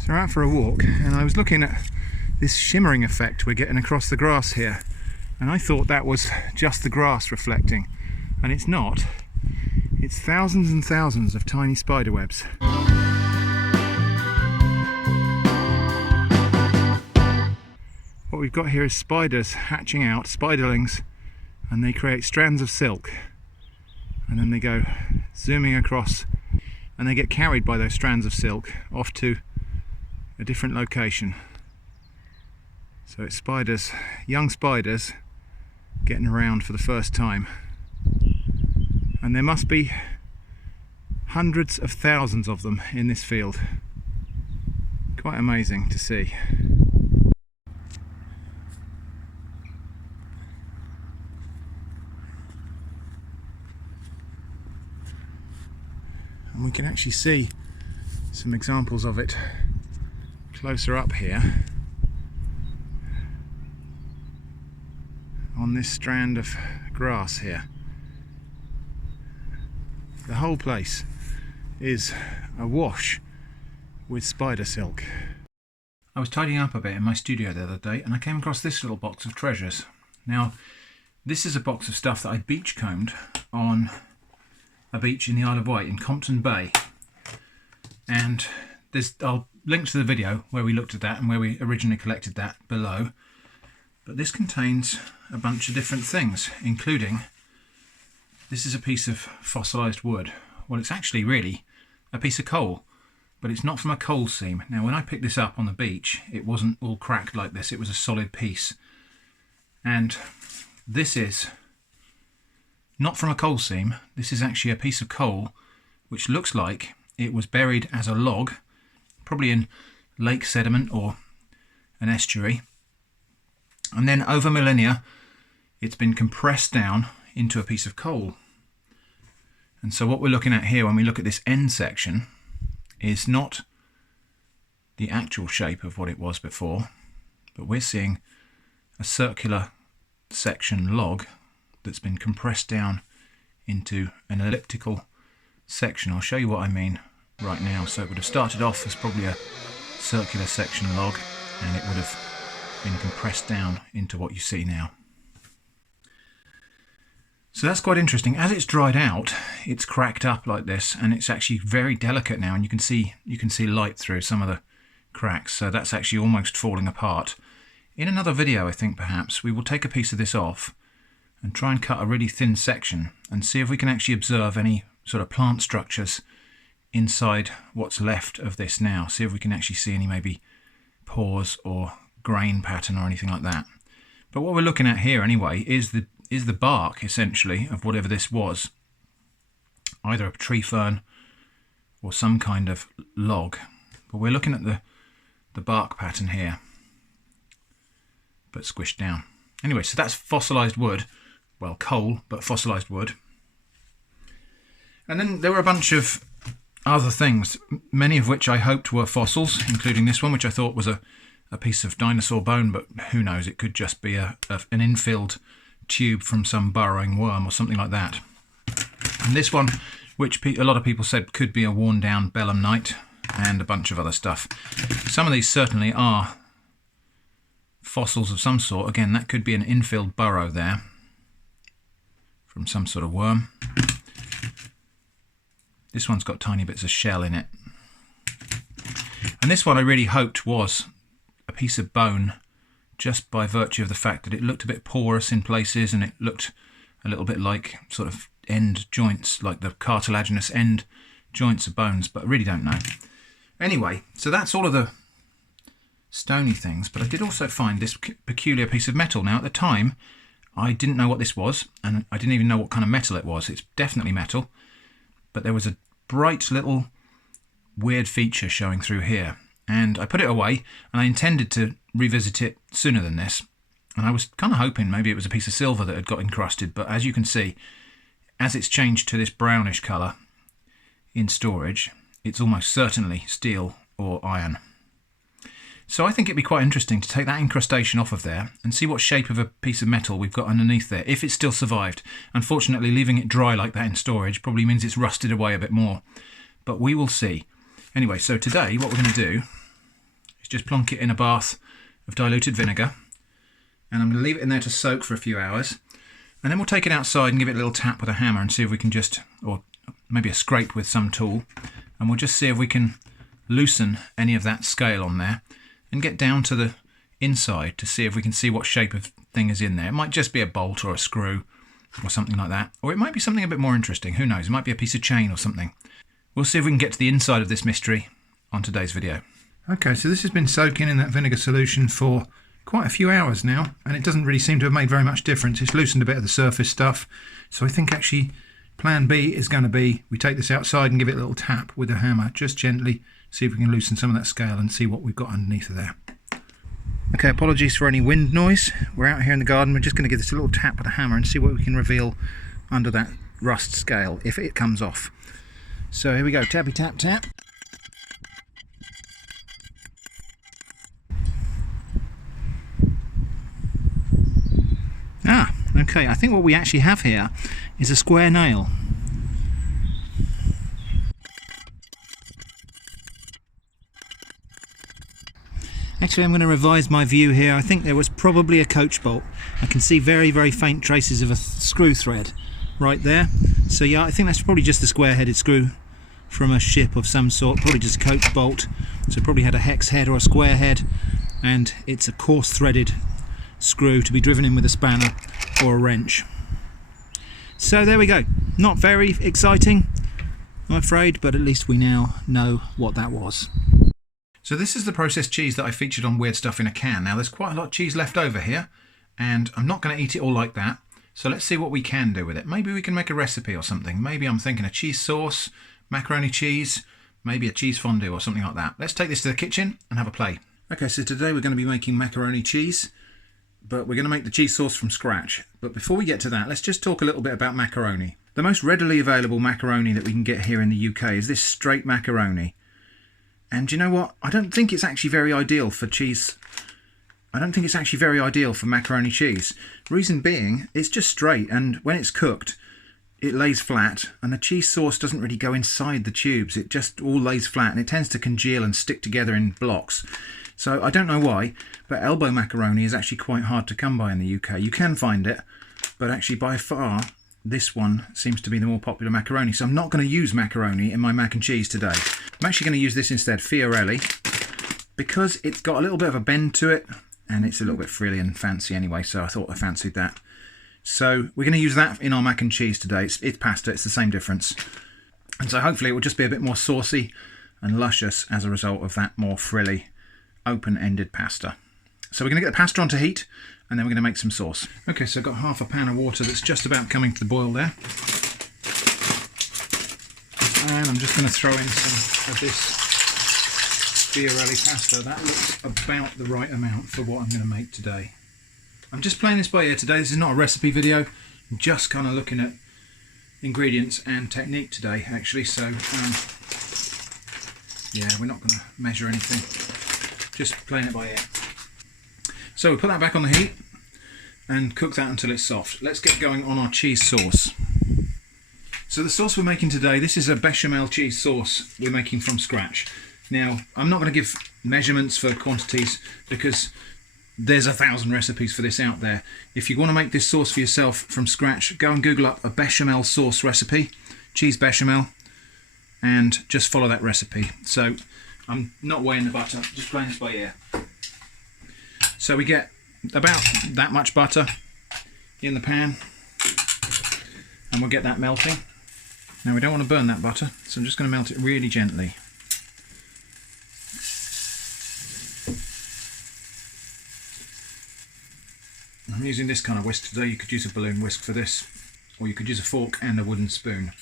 So we're out for a walk, and I was looking at this shimmering effect we're getting across the grass here, and I thought that was just the grass reflecting, and it's not. It's thousands and thousands of tiny spider webs. What we've got here is spiders hatching out, spiderlings, and they create strands of silk, and then they go zooming across, and they get carried by those strands of silk off to a different location. So it's spiders, young spiders, getting around for the first time. And there must be hundreds of thousands of them in this field. Quite amazing to see. And we can actually see some examples of it closer up here on this strand of grass here. The whole place is awash with spider silk. I was tidying up a bit in my studio the other day, and I came across this little box of treasures. Now, this is a box of stuff that I beachcombed on a beach in the Isle of Wight in Compton Bay, and I'll link to the video where we looked at that and where we originally collected that below. But this contains a bunch of different things, including, this is a piece of fossilised wood. Well, it's actually really a piece of coal, but it's not from a coal seam. Now, when I picked this up on the beach, it wasn't all cracked like this. It was a solid piece. And this is not from a coal seam. This is actually a piece of coal which looks like it was buried as a log, probably in lake sediment or an estuary. And then over millennia, it's been compressed down into a piece of coal. And so what we're looking at here when we look at this end section is not the actual shape of what it was before, but we're seeing a circular section log that's been compressed down into an elliptical section. I'll show you what I mean right now. So it would have started off as probably a circular section log, and it would have been compressed down into what you see now. So that's quite interesting. As it's dried out, it's cracked up like this, and it's actually very delicate now, and you can see light through some of the cracks. So that's actually almost falling apart. In another video, I think perhaps we will take a piece of this off and try and cut a really thin section and see if we can actually observe any sort of plant structures inside what's left of this now. See if we can actually see any maybe pores or grain pattern or anything like that. But what we're looking at here anyway is the bark, essentially, of whatever this was. Either a tree fern or some kind of log. But we're looking at the bark pattern here, but squished down. Anyway, so that's fossilised wood. Well, coal, but fossilised wood. And then there were a bunch of other things, many of which I hoped were fossils, including this one, which I thought was a piece of dinosaur bone, but who knows, it could just be an infilled tube from some burrowing worm or something like that. And this one, which a lot of people said could be a worn down belemnite, and a bunch of other stuff. Some of these certainly are fossils of some sort. Again, that could be an infilled burrow there from some sort of worm. This one's got tiny bits of shell in it. And this one I really hoped was a piece of bone, just by virtue of the fact that it looked a bit porous in places, and it looked a little bit like sort of end joints, like the cartilaginous end joints of bones, but I really don't know. Anyway, so that's all of the stony things, but I did also find this peculiar piece of metal. Now, at the time, I didn't know what this was, and I didn't even know what kind of metal it was. It's definitely metal, but there was a bright little weird feature showing through here, and I put it away, and I intended to revisit it sooner than this, and I was kind of hoping maybe it was a piece of silver that had got encrusted, but as you can see, as it's changed to this brownish colour in storage, it's almost certainly steel or iron. So I think it'd be quite interesting to take that incrustation off of there and see what shape of a piece of metal we've got underneath there, if it's still survived. Unfortunately, leaving it dry like that in storage probably means it's rusted away a bit more, but we will see. Anyway, so today what we're going to do just plonk it in a bath of diluted vinegar, and I'm going to leave it in there to soak for a few hours, and then we'll take it outside and give it a little tap with a hammer and see if we can just, or maybe a scrape with some tool, and we'll just see if we can loosen any of that scale on there and get down to the inside to see if we can see what shape of thing is in there. It might just be a bolt or a screw or something like that, or it might be something a bit more interesting. Who knows? It might be a piece of chain or something. We'll see if we can get to the inside of this mystery on today's video. Okay, so this has been soaking in that vinegar solution for quite a few hours now, and it doesn't really seem to have made very much difference. It's loosened a bit of the surface stuff, so I think actually plan B is going to be we take this outside and give it a little tap with a hammer, just gently, see if we can loosen some of that scale and see what we've got underneath of there. Okay, apologies for any wind noise. We're out here in the garden. We're just going to give this a little tap with a hammer and see what we can reveal under that rust scale, if it comes off. So here we go, tappy tap tap. Ah, okay, I think what we actually have here is a square nail. Actually, I'm going to revise my view here. I think there was probably a coach bolt. I can see very, very faint traces of a screw thread right there. So yeah, I think that's probably just a square-headed screw from a ship of some sort, probably just a coach bolt. So it probably had a hex head or a square head, and it's a coarse threaded screw to be driven in with a spanner or a wrench. So there we go. Not very exciting, I'm afraid, but at least we now know what that was. So this is the processed cheese that I featured on Weird Stuff in a Can. Now there's quite a lot of cheese left over here, and I'm not going to eat it all like that. So let's see what we can do with it. Maybe we can make a recipe or something. Maybe I'm thinking a cheese sauce, macaroni cheese, maybe a cheese fondue or something like that. Let's take this to the kitchen and have a play. Okay, so today we're going to be making macaroni cheese, but we're going to make the cheese sauce from scratch. But before we get to that, let's just talk a little bit about macaroni. The most readily available macaroni that we can get here in the UK is this straight macaroni. And you know what? I don't think it's actually very ideal for cheese. I don't think it's actually very ideal for macaroni cheese. Reason being, it's just straight, and when it's cooked, it lays flat, and the cheese sauce doesn't really go inside the tubes. It just all lays flat, and it tends to congeal and stick together in blocks. So I don't know why, but elbow macaroni is actually quite hard to come by in the UK. You can find it, but actually by far, this one seems to be the more popular macaroni. So I'm not going to use macaroni in my mac and cheese today. I'm actually going to use this instead, Fiorelli, because it's got a little bit of a bend to it, and it's a little bit frilly and fancy anyway, so I thought I fancied that. So we're going to use that in our mac and cheese today. It's pasta, it's the same difference. And so hopefully it will just be a bit more saucy and luscious as a result of that more frilly, open-ended pasta. So we're going to get the pasta onto heat, and then we're going to make some sauce. Okay, so I've got half a pan of water that's just about coming to the boil there. And I'm just going to throw in some of this Fiorelli pasta. That looks about the right amount for what I'm going to make today. I'm just playing this by ear today. This is not a recipe video. I'm just kind of looking at ingredients and technique today, actually. So, yeah, we're not going to measure anything. Just playing it by ear. So we put that back on the heat and cook that until it's soft. Let's get going on our cheese sauce. So the sauce we're making today, this is a bechamel cheese sauce we're making from scratch. Now, I'm not going to give measurements for quantities because there's 1,000 recipes for this out there. If you want to make this sauce for yourself from scratch, go and Google up a bechamel sauce recipe, cheese bechamel, and just follow that recipe. So I'm not weighing the butter, just playing this by ear. So we get about that much butter in the pan, and we'll get that melting. Now we don't want to burn that butter, so I'm just going to melt it really gently. I'm using this kind of whisk today. You could use a balloon whisk for this, or you could use a fork and a wooden spoon.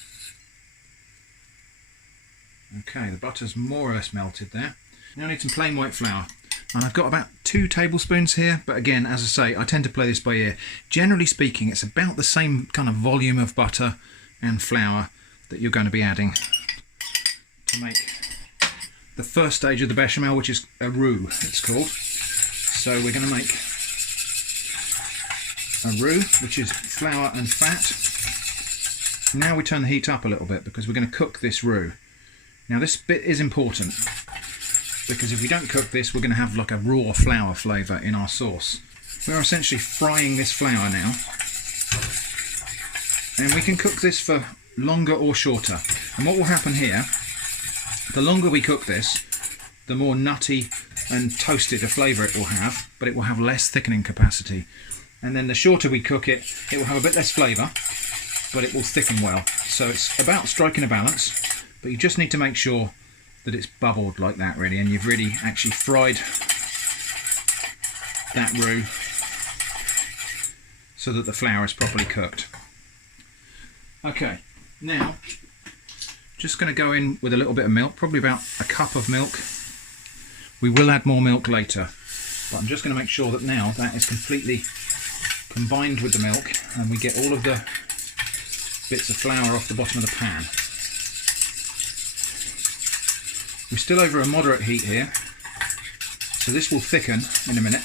Okay, the butter's more or less melted there. Now I need some plain white flour. And I've got about 2 tablespoons here, but again, as I say, I tend to play this by ear. Generally speaking, it's about the same kind of volume of butter and flour that you're going to be adding to make the first stage of the bechamel, which is a roux, it's called. So we're going to make a roux, which is flour and fat. Now we turn the heat up a little bit because we're going to cook this roux. Now this bit is important. because if we don't cook this, we're going to have like a raw flour flavour in our sauce. We're essentially frying this flour now, and we can cook this for longer or shorter. And what will happen here, the longer we cook this, the more nutty and toasted a flavour it will have, but it will have less thickening capacity. And then the shorter we cook it, it will have a bit less flavour, but it will thicken well. So it's about striking a balance, but you just need to make sure that it's bubbled like that really, and you've really actually fried that roux so that the flour is properly cooked. Okay, now just going to go in with a little bit of milk, probably about a cup of milk. We will add more milk later, but I'm just going to make sure that now that is completely combined with the milk and we get all of the bits of flour off the bottom of the pan. We're still over a moderate heat here, so this will thicken in a minute,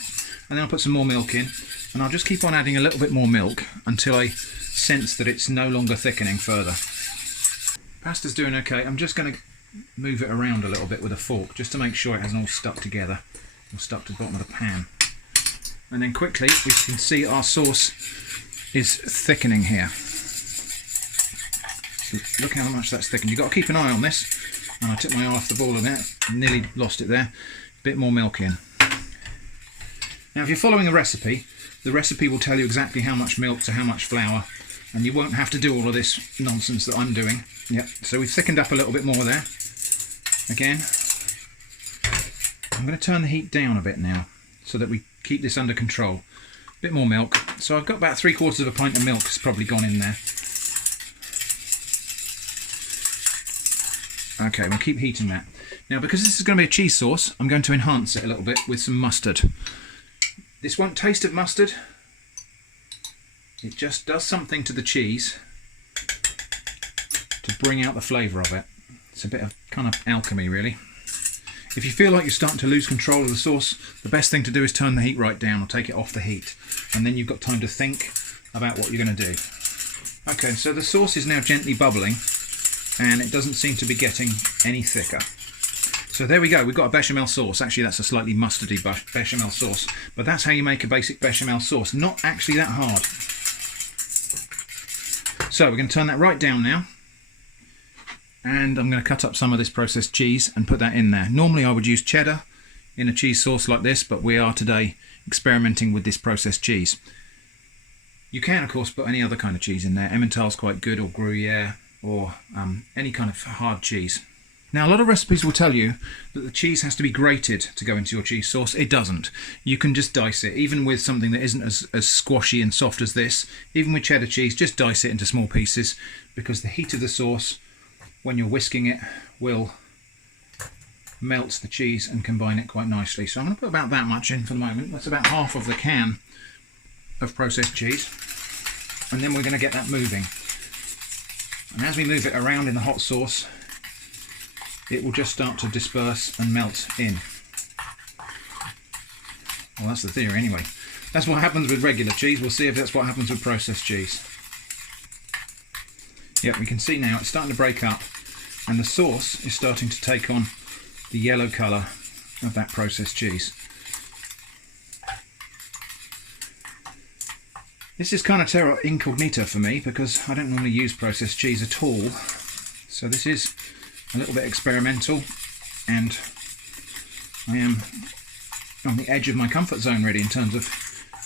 and then I'll put some more milk in, and I'll just keep on adding a little bit more milk until I sense that it's no longer thickening further. Pasta's doing okay. I'm just going to move it around a little bit with a fork just to make sure it hasn't all stuck together or stuck to the bottom of the pan. And then quickly we can see our sauce is thickening here. So look how much that's thickened. You've got to keep an eye on this. And I took my eye off the ball of that, nearly lost it there. Bit more milk in. Now if you're following a recipe, the recipe will tell you exactly how much milk to how much flour, and you won't have to do all of this nonsense that I'm doing. Yep, so we've thickened up a little bit more there. Again, I'm going to turn the heat down a bit now so that we keep this under control. A bit more milk. So I've got about 3/4 of a pint of milk has probably gone in there. Okay, we'll keep heating that. Now because this is going to be a cheese sauce, I'm going to enhance it a little bit with some mustard. This won't taste of mustard. It just does something to the cheese to bring out the flavour of it. It's a bit of kind of alchemy really. If you feel like you're starting to lose control of the sauce, the best thing to do is turn the heat right down or take it off the heat, and then you've got time to think about what you're going to do. Okay, so the sauce is now gently bubbling and it doesn't seem to be getting any thicker. So there we go, we've got a bechamel sauce. Actually that's a slightly mustardy bechamel sauce, but that's how you make a basic bechamel sauce. Not actually that hard. So we're going to turn that right down now, and I'm going to cut up some of this processed cheese and put that in there. Normally I would use cheddar in a cheese sauce like this, but we are today experimenting with this processed cheese. You can of course put any other kind of cheese in there. Emmental's quite good, or Gruyere, or any kind of hard cheese. Now a lot of recipes will tell you that the cheese has to be grated to go into your cheese sauce. It doesn't. You can just dice it, even with something that isn't as squashy and soft as this. Even with cheddar cheese, just dice it into small pieces, because the heat of the sauce, when you're whisking it, will melt the cheese and combine it quite nicely. So I'm going to put about that much in for the moment. That's about half of the can of processed cheese, and then we're going to get that moving. And as we move it around in the hot sauce, it will just start to disperse and melt in. Well, that's the theory anyway. That's what happens with regular cheese. We'll see if that's what happens with processed cheese. Yep, we can see now it's starting to break up, and the sauce is starting to take on the yellow colour of that processed cheese. This is kind of terra incognita for me, because I don't normally use processed cheese at all. So this is a little bit experimental, and I am on the edge of my comfort zone really in terms of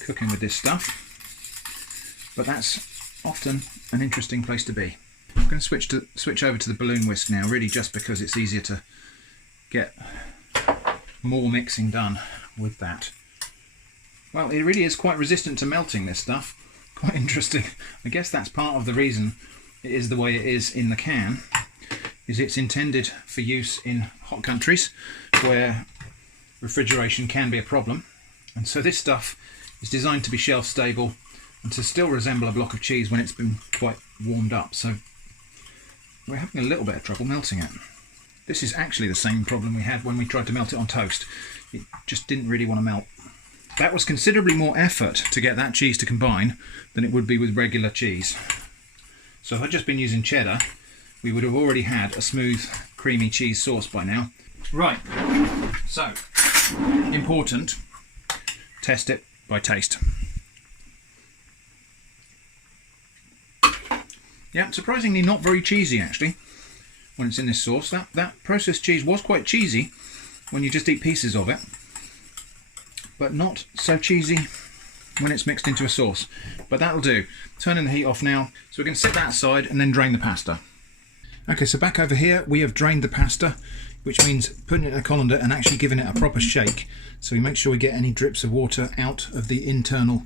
cooking with this stuff. But that's often an interesting place to be. I'm going to switch over to the balloon whisk now, really just because it's easier to get more mixing done with that. Well, it really is quite resistant to melting, this stuff. Quite interesting. I guess that's part of the reason it is the way it is in the can, is it's intended for use in hot countries where refrigeration can be a problem. And so this stuff is designed to be shelf stable and to still resemble a block of cheese when it's been quite warmed up. So we're having a little bit of trouble melting it. This is actually the same problem we had when we tried to melt it on toast. It just didn't really want to melt. That was considerably more effort to get that cheese to combine than it would be with regular cheese. So if I'd just been using cheddar, we would have already had a smooth, creamy cheese sauce by now. Right, so important, test it by taste. Yeah, surprisingly not very cheesy actually when it's in this sauce. That processed cheese was quite cheesy when you just eat pieces of it, but not so cheesy when it's mixed into a sauce. But that'll do. Turning the heat off now, so we're going to set that aside and then drain the pasta. Okay, so back over here we have drained the pasta, which means putting it in a colander and actually giving it a proper shake, so we make sure we get any drips of water out of the internal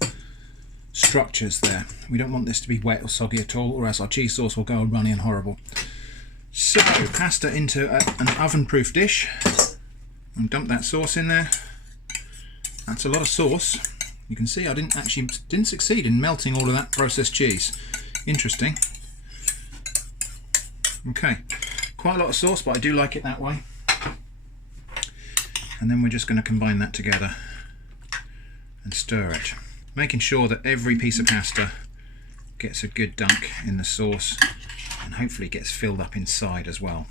structures there. We don't want this to be wet or soggy at all, or else our cheese sauce will go runny and horrible. So pasta into an oven-proof dish and dump that sauce in there. That's a lot of sauce. You can see I didn't succeed in melting all of that processed cheese. Interesting. Okay, quite a lot of sauce, but I do like it that way. And then we're just going to combine that together and stir it, making sure that every piece of pasta gets a good dunk in the sauce and hopefully gets filled up inside as well.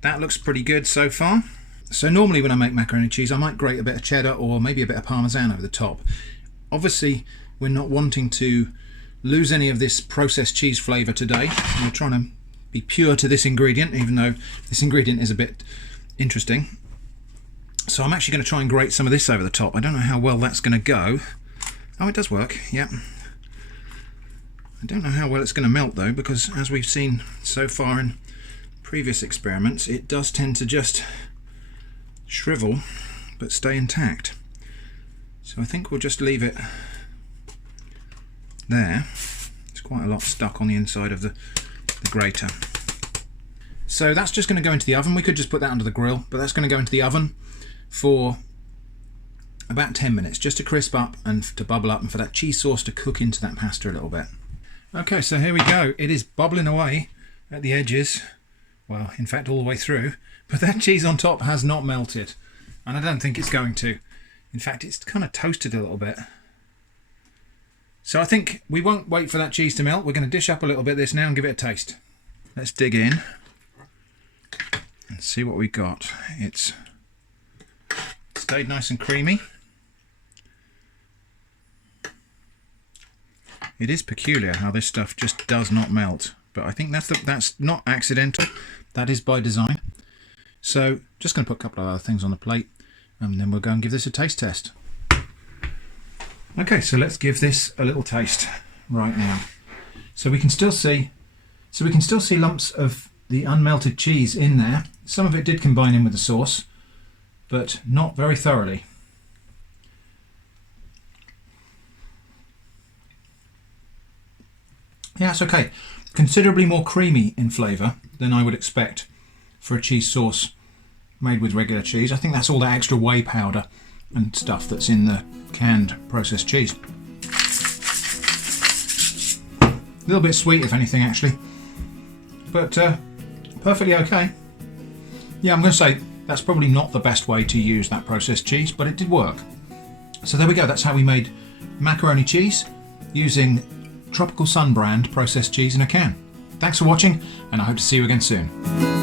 That looks pretty good so far. So normally when I make macaroni and cheese I might grate a bit of cheddar or maybe a bit of parmesan over the top. Obviously we're not wanting to lose any of this processed cheese flavour today. We're trying to be pure to this ingredient, even though this ingredient is a bit interesting. So I'm actually going to try and grate some of this over the top. I don't know how well that's going to go. Oh, it does work, yeah. I don't know how well it's going to melt though, because as we've seen so far in previous experiments, it does tend to just shrivel but stay intact. So I think we'll just leave it there. It's quite a lot stuck on the inside of the grater. So that's just going to go into the oven. We could just put that under the grill, but that's going to go into the oven for about 10 minutes just to crisp up and to bubble up and for that cheese sauce to cook into that pasta a little bit. Okay, so here we go. It is bubbling away at the edges, well, in fact all the way through, but that cheese on top has not melted, and I don't think it's going to. In fact, it's kind of toasted a little bit. So I think we won't wait for that cheese to melt. We're going to dish up a little bit of this now and give it a taste. Let's dig in and see what we got. It's stayed nice and creamy. It is peculiar how this stuff just does not melt, but I think that's not accidental. That is by design. So just going to put a couple of other things on the plate, and then we'll go and give this a taste test. Okay, so let's give this a little taste right now. So we can still see lumps of the unmelted cheese in there. Some of it did combine in with the sauce, but not very thoroughly. Yeah, it's okay. Considerably more creamy in flavour than I would expect for a cheese sauce made with regular cheese. I think that's all that extra whey powder and stuff that's in the canned processed cheese. A little bit sweet if anything actually, but perfectly okay. Yeah, I'm going to say that's probably not the best way to use that processed cheese, but it did work. So there we go, that's how we made macaroni cheese using Tropical Sun brand processed cheese in a can. Thanks for watching, and I hope to see you again soon.